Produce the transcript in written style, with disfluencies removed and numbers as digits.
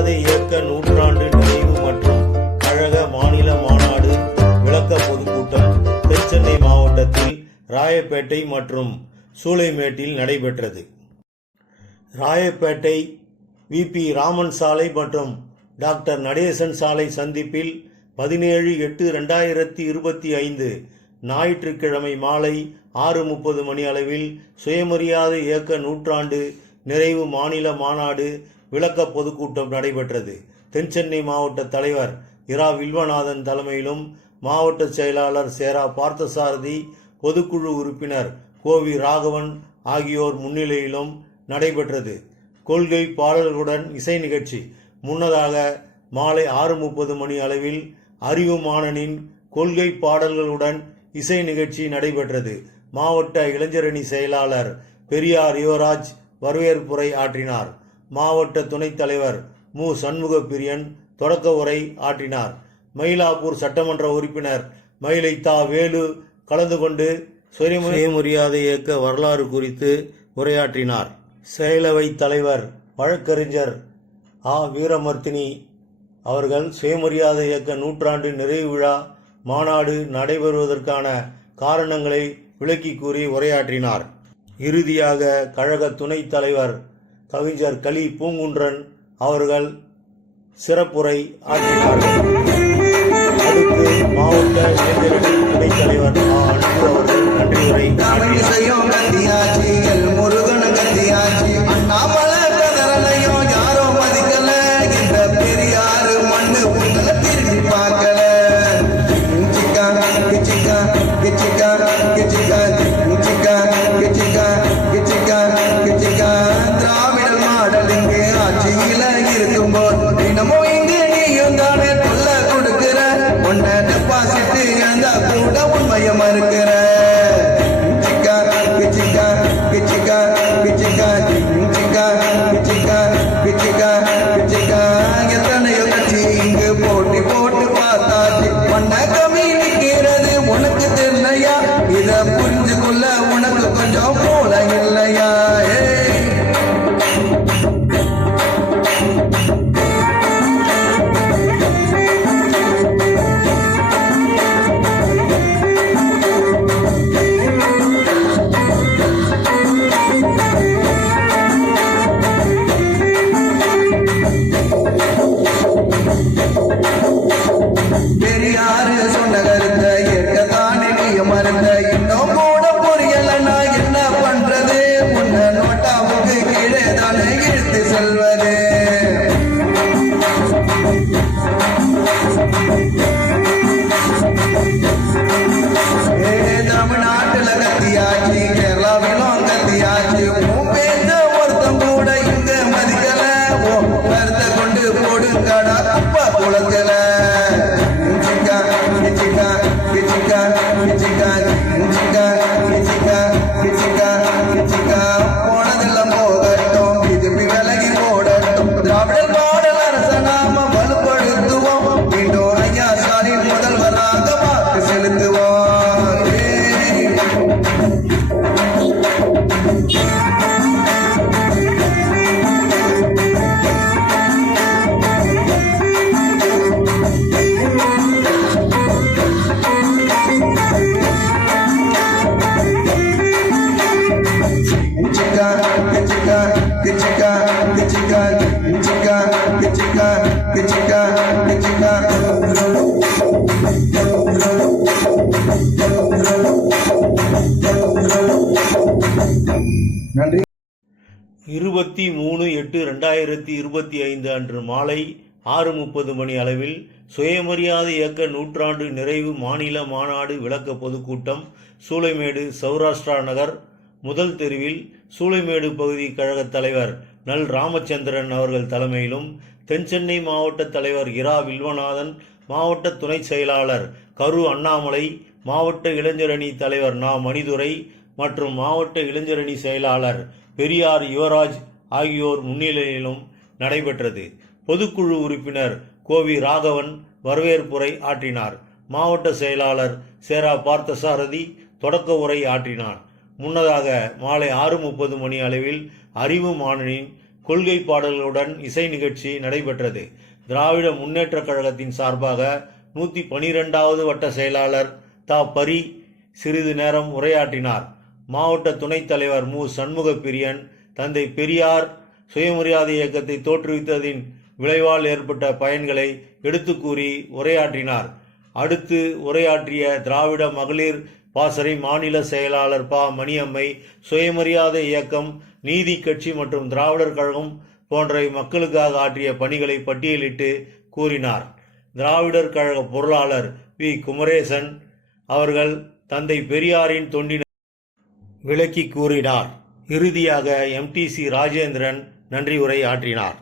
சுயமரியாதை இயக்க நூற்றாண்டு நிறைவு மற்றும் கழக மாநில மாநாடு விளக்க பொதுக்கூட்டம் தென்சென்னை மாவட்டத்தில் ராயப்பேட்டை மற்றும் சூளைமேட்டில் நடைபெற்றது. ராயப்பேட்டை வி.பி. ராமன் சாலை மற்றும் டாக்டர் நடேசன் சாலை சந்திப்பில் 17/8/2025 ஞாயிற்றுக்கிழமை மாலை 6:30 மணி அளவில் சுயமரியாதை இயக்க நூற்றாண்டு நிறைவு மாநில மாநாடு விளக்க பொதுக்கூட்டம் நடைபெற்றது. தென்சென்னை மாவட்ட தலைவர் இரா. வில்வநாதன் தலைமையிலும் மாவட்ட செயலாளர் சேரா. பார்த்தசாரதி, பொதுக்குழு உறுப்பினர் கோவி. ராகவன் ஆகியோர் முன்னிலையிலும் நடைபெற்றது. கொள்கை பாடல்களுடன் இசை நிகழ்ச்சி. முன்னதாக மாலை 6:30 மணி அளவில் அறிவு மாணனின் கொள்கை பாடல்களுடன் இசை நிகழ்ச்சி நடைபெற்றது. மாவட்ட இளைஞரணி செயலாளர் பெரியார் யுவராஜ் வரவேற்புரை ஆற்றினார். மாவட்ட துணைத் தலைவர் மு. சண்முகப்பிரியன் தொடக்க உரை ஆற்றினார். மயிலாப்பூர் சட்டமன்ற உறுப்பினர் மயிலை தா. வேலு கலந்து கொண்டு சுயமரியாதை இயக்க வரலாறு குறித்து உரையாற்றினார். செயலவை தலைவர் வழக்கறிஞர் ஆ. வீரமர்த்தினி அவர்கள் சுயமரியாதை இயக்க நூற்றாண்டு நிறைவு விழா மாநாடு நடைபெறுவதற்கான காரணங்களை விளக்கி கூறி உரையாற்றினார். இறுதியாக கழக துணைத் தலைவர் கவிஞர் கலி. பூங்குன்றன் அவர்கள் சிறப்புரை ஆற்றினார்கள். அடுத்து மாவட்ட இளைஞரணி துணைத் தலைவர் ஆ. அன்பு அவர்கள் நன்றி உரை எத்தனையோ கட்சி இங்கு போட்டி போட்டு பார்த்தாச்சு. ஒன்ன கம்மி நிற்கிறது உனக்கு தெரியலையா? இத புரிஞ்சு கொள்ள உனக்கு கொஞ்சம் போல இல்லையா? பெரியாரு சொன்ன கருத்த ஏற்கத்தானே நீ மறந்த. இன்னும் கூட புரியலன்னா என்ன பண்றது? உன்ன நோட்டாவுக்கு கீழே தானே இழுத்து செல்வது. தமிழ்நாட்டுல கத்தியாச்சு, கேரளாவிலும் கத்தியாச்சு. பேச ஒருத்தம் கூட இங்க மதிக்கல. கருத்தை கொண்டு போடுங்கடா அப்ப குளத்துல. போனதெல்லாம் போகட்டும், திரும்பி விலகி போடட்டும். திராவிடர் மாடல் அரச நாம வலுப்படுத்துவோம். மீண்டும் ஐயா ஸ்டாலின் முதல்வராக வாக்கு செலுத்துவோம். நன்றி. 23/8/2025 அன்று மாலை 6:30 மணி அளவில் சுயமரியாதை இயக்க நூற்றாண்டு நிறைவு மாநில மாநாடு விளக்க பொதுக்கூட்டம் சூளைமேடு சௌராஷ்டிரா நகர் முதல் தெருவில் சூளைமேடு பகுதி கழக தலைவர் நல். ராமச்சந்திரன் அவர்கள் தலைமையிலும் தென்சென்னை மாவட்ட தலைவர் இரா. வில்வநாதன், மாவட்ட துணை செயலாளர் கரு. அண்ணாமலை, மாவட்ட இளைஞரணி தலைவர் நா. மணிதுரை மற்றும் மாவட்ட இளைஞரணி செயலாளர் பெரியார் யுவராஜ் ஆகியோர் முன்னிலையிலும் நடைபெற்றது. பொதுக்குழு உறுப்பினர் கோவி. ராகவன் வரவேற்புரை ஆற்றினார். மாவட்ட செயலாளர் சேரா. பார்த்தசாரதி தொடக்க உரை ஆற்றினார். முன்னதாக மாலை 6:30 மணி அளவில் அறிவு மாணனின் கொள்கை பாடல்களுடன் இசை நிகழ்ச்சி நடைபெற்றது. திராவிட முன்னேற்றக் கழகத்தின் சார்பாக 112வது வட்ட செயலாளர் பரி சிறிது நேரம் உரையாற்றினார். மாவட்ட துணைத் தலைவர் மு. சண்முகப்பிரியன் தந்தை பெரியார் சுயமரியாதை இயக்கத்தை தோற்றுவித்ததின் விளைவால் ஏற்பட்ட பயன்களை எடுத்து கூறி உரையாற்றினார். அடுத்து உரையாற்றிய திராவிட மகளிர் பாசறை மாநில செயலாளர் மணியம்மை சுயமரியாதை இயக்கம், நீதி கட்சி மற்றும் திராவிடர் கழகம் போன்ற மக்களுக்காக ஆற்றிய பணிகளை பட்டியலிட்டு கூறினார். திராவிடர் கழக பொருளாளர் வி. குமரேசன் அவர்கள் தந்தை பெரியாரின் தொண்டினை விளக்கி கூறினார். இறுதியாக MTC ராஜேந்திரன் நன்றி உரை ஆற்றினார்.